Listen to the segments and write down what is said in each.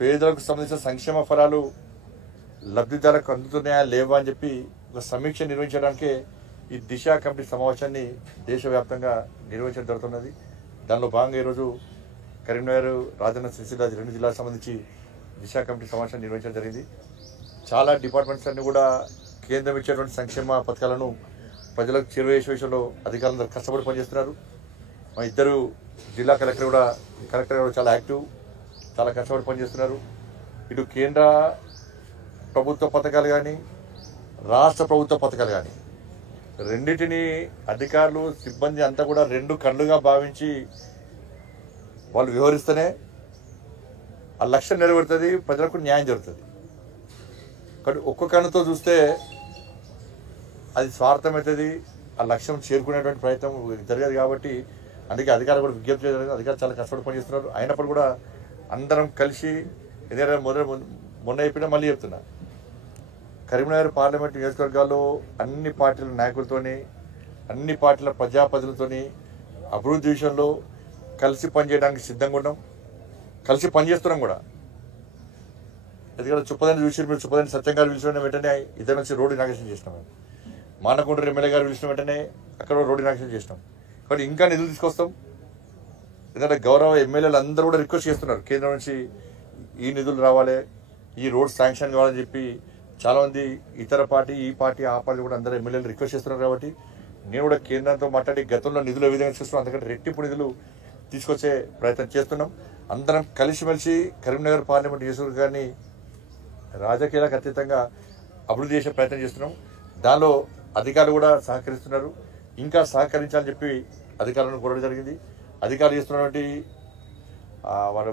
పేదలకు సంబంధించిన సంక్షేమ ఫలాలు లబ్ధిదారులకు అందుతున్నాయా లేవా అని చెప్పి ఒక సమీక్ష నిర్వహించడానికే ఈ దిశ కమిటీ సమావేశాన్ని దేశవ్యాప్తంగా నిర్వహించడం జరుగుతున్నది. దానిలో భాగంగా ఈరోజు కరీంనగర్, రాజన్న సిరిసిల్ల 2 జిల్లాలకు సంబంధించి దిశ కమిటీ సమావేశాన్ని నిర్వహించడం జరిగింది. చాలా డిపార్ట్మెంట్స్ అన్ని కూడా కేంద్రం ఇచ్చేటువంటి సంక్షేమ పథకాలను ప్రజలకు చేరువేసే విషయంలో అధికారులందరూ కష్టపడి పనిచేస్తున్నారు. మా ఇద్దరు జిల్లా కలెక్టర్ కూడా చాలా యాక్టివ్, చాలా కష్టపడి పనిచేస్తున్నారు. ఇటు కేంద్ర ప్రభుత్వ పథకాలు కానీ రాష్ట్ర ప్రభుత్వ పథకాలు కానీ రెండింటినీ అధికారులు సిబ్బంది అంతా కూడా 2 కళ్ళుగా భావించి వాళ్ళు వ్యవహరిస్తేనే ఆ లక్ష్యం నెరవేరుతుంది, ప్రజలకు న్యాయం జరుగుతుంది. కానీ ఒక్క కన్నుతో చూస్తే అది స్వార్థమవుతుంది, ఆ లక్ష్యం చేరుకునేటువంటి ప్రయత్నం జరగదు. కాబట్టి అందుకే అధికారులు కూడా విజ్ఞప్తి చేయడం, అధికారులు చాలా కష్టపడి పనిచేస్తున్నారు. అయినప్పుడు కూడా అందరం కలిసి ఏదైనా మొన్న అయిపోయినా మళ్ళీ చెప్తున్నా, కరీంనగర్ పార్లమెంటు నియోజకవర్గాల్లో అన్ని పార్టీల నాయకులతోని, అన్ని పార్టీల ప్రజాప్రతినిధులతోని అభివృద్ధి విషయంలో కలిసి పనిచేయడానికి సిద్ధంగా ఉన్నాం, కలిసి పనిచేస్తున్నాం కూడా. ఎందుకంటే చుప్పదని చూసి మీరు చుప్పదని సత్యం గారు పిలిచిన వెంటనే ఇద్దరు నుంచి రోడ్డు ఇనాగ్రేషన్ చేసినాం. మానకొండ ఎమ్మెల్యే గారు పిలిచిన వెంటనే అక్కడ రోడ్డు ఇనాగ్రేషన్ చేసినాం. కాబట్టి ఇంకా నిధులు తీసుకొస్తాం. ఎందుకంటే గౌరవ ఎమ్మెల్యేలు అందరూ కూడా రిక్వెస్ట్ చేస్తున్నారు, కేంద్రం నుంచి ఈ నిధులు రావాలి, ఈ రోడ్ శాంక్షన్ కావాలని చెప్పి చాలామంది ఇతర పార్టీ, ఈ పార్టీ, ఆ పార్టీ కూడా అందరూ ఎమ్మెల్యేలు రిక్వెస్ట్ చేస్తున్నారు. కాబట్టి నేను కూడా కేంద్రంతో మాట్లాడి గతంలో నిధులు ఏ విధంగా చేస్తున్నాం అందుకంటే రెట్టింపు నిధులు తీసుకొచ్చే ప్రయత్నం చేస్తున్నాం. అందరం కలిసిమెలిసి కరీంనగర్ పార్లమెంట్ నియోజకవర్గాన్ని రాజకీయాలకు అతీతంగా అభివృద్ధి చేసే ప్రయత్నం చేస్తున్నాం. దానిలో అధికారులు కూడా సహకరిస్తున్నారు. ఇంకా సహకరించాలని చెప్పి అధికారులను కోరడం జరిగింది. అధికారులు చేస్తున్నటువంటి వాళ్ళ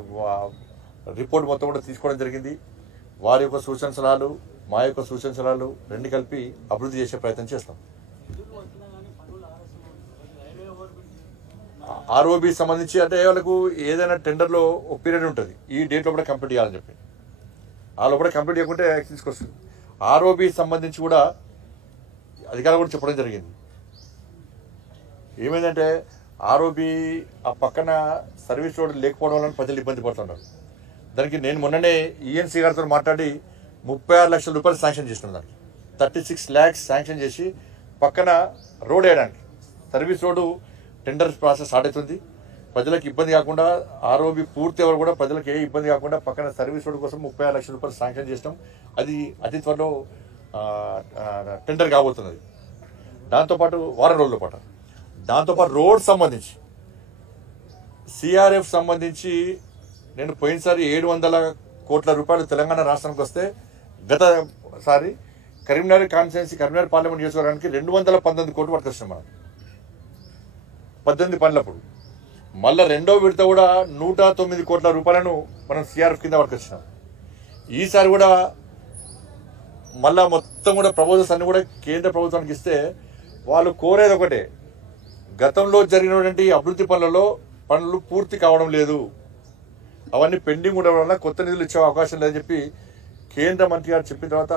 రిపోర్ట్ మొత్తం కూడా తీసుకోవడం జరిగింది. వారి యొక్క సూచన సలహాలు, మా యొక్క సూచన సలహాలు రెండు కలిపి అభివృద్ధి చేసే ప్రయత్నం చేస్తాం. ఆర్ఓబి సంబంధించి అంటే వాళ్ళకు ఏదైనా టెండర్లో ఒక పీరియడ్ ఉంటుంది, ఈ డేట్ లోపల కంప్లీట్ చేయాలని చెప్పి, ఆ లోపల కంప్లీట్ చేయకుంటే యాక్షన్ తీసుకొస్తుంది. ఆర్ఓబి సంబంధించి కూడా అధికారులు కూడా చెప్పడం జరిగింది. ఏమైందంటే ఆర్ఓబి ఆ పక్కన సర్వీస్ రోడ్ లేకపోవడం వల్ల ప్రజలు ఇబ్బంది పడుతున్నారు. దానికి నేను మొన్ననే ఈఎన్సీ గారితో మాట్లాడి 36 లక్షల రూపాయలు శాంక్షన్ చేసినాం. దానికి 36 lakhs శాంక్షన్ చేసి పక్కన రోడ్ వేయడానికి, service road tender process start అవుతుంది. ప్రజలకు ఇబ్బంది కాకుండా ఆర్ఓబి పూర్తి ఎవరు కూడా ప్రజలకు ఏ ఇబ్బంది కాకుండా పక్కన సర్వీస్ రోడ్ కోసం 36 లక్షల రూపాయలు శాంక్షన్ చేసినాం. అది అతి త్వరలో టెండర్ కాబోతున్నది. దాంతోపాటు వారం రోజుల పాటు దాంతోపాటు రోడ్ సంబంధించి సిఆర్ఎఫ్ సంబంధించి నేను పోయినసారి 700 కోట్ల రూపాయలు తెలంగాణ రాష్ట్రానికి వస్తే గతసారి కరీంనగర్ కాన్స్టిట్యున్సీ, కరీంనగర్ పార్లమెంట్ నియోజకవర్గానికి 219 కోట్లు పట్టుకొచ్చాం మనం 18 పనులప్పుడు. మళ్ళీ రెండో విడత కూడా 109 కోట్ల రూపాయలను మనం సిఆర్ఎఫ్ కింద పట్టుకొచ్చినాం. ఈసారి కూడా మళ్ళా మొత్తం కూడా ప్రపోజల్స్ అన్ని కూడా కేంద్ర ప్రభుత్వానికి ఇస్తే వాళ్ళు కోరేది ఒకటే, గతంలో జరిగినటువంటి అభివృద్ధి పనులు పూర్తి కావడం లేదు, అవన్నీ పెండింగ్ ఉండడం వల్ల కొత్త నిధులు ఇచ్చే అవకాశం లేదని చెప్పి కేంద్ర మంత్రి గారు చెప్పిన తర్వాత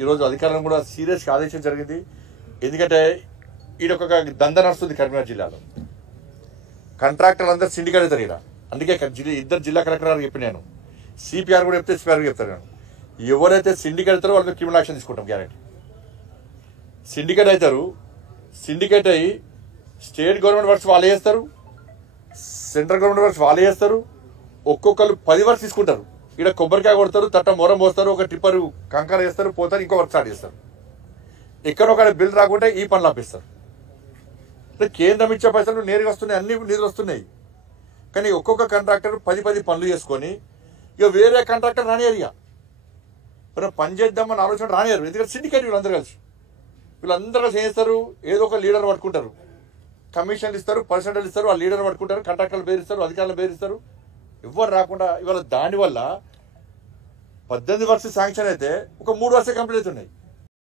ఈరోజు అధికారులను కూడా సీరియస్గా ఆదేశించడం జరిగింది. ఎందుకంటే ఈడొక దంద నడుస్తుంది కరీంనగర్ జిల్లాలో. కాంట్రాక్టర్లు అందరూ సిండికేట్ అవుతారు ఇక్కడ. అందుకే ఇద్దరు జిల్లా కలెక్టర్ గారు చెప్పి నేను సిపిఆర్ కూడా చెప్తే ఎస్పీఆర్ చెప్తాను నేను, ఎవరైతే సిండికేట్ అవుతారో వాళ్ళకి క్రిమినల్ యాక్షన్ తీసుకుంటాం గ్యారెంటీ. సిండికేట్ అవుతారు, సిండికేట్ అయ్యి స్టేట్ గవర్నమెంట్ వర్క్స్ వాళ్ళే చేస్తారు, సెంట్రల్ గవర్నమెంట్ వర్క్స్ వాళ్ళే చేస్తారు. ఒక్కొక్కరు 10 వర్క్స్ తీసుకుంటారు. ఇక్కడ కొబ్బరికాయ కొడతారు, తట్ట మొరం పోస్తారు, ఒక టిప్పరు కంకర వేస్తారు, పోతారు, ఇంకో వర్క్ స్టార్ట్ చేస్తారు. ఎక్కడొక్కడ బిల్ రాకుంటే ఈ పనులు ఆపిస్తారు. కేంద్రం ఇచ్చే పైసలు నేరుగా వస్తున్నాయి, అన్ని నిధులు వస్తున్నాయి. కానీ ఒక్కొక్క కాంట్రాక్టర్ 10 పనులు చేసుకొని ఇక వేరే కాంట్రాక్టర్ రానియరు. ఇక మనం పని చేద్దామని ఆలోచన రానియరు. ఎందుకంటే సిండికేట్ వీళ్ళందరూ కలిసి ఏం చేస్తారు, ఏదో ఒక లీడర్ పట్టుకుంటారు, కమిషన్లు ఇస్తారు, పర్సెంటేజ్ ఇస్తారు, ఆ లీడర్ పట్టుకుంటారు, కాంట్రాక్టర్లు బేరిస్తారు, అధికారులు బేరిస్తారు, ఎవ్వరు రాకుండా. ఇవాళ దానివల్ల 18 వర్క్స్ శాంక్షన్ అయితే ఒక 3 వర్క్స్ కంప్లీట్ అవుతున్నాయి.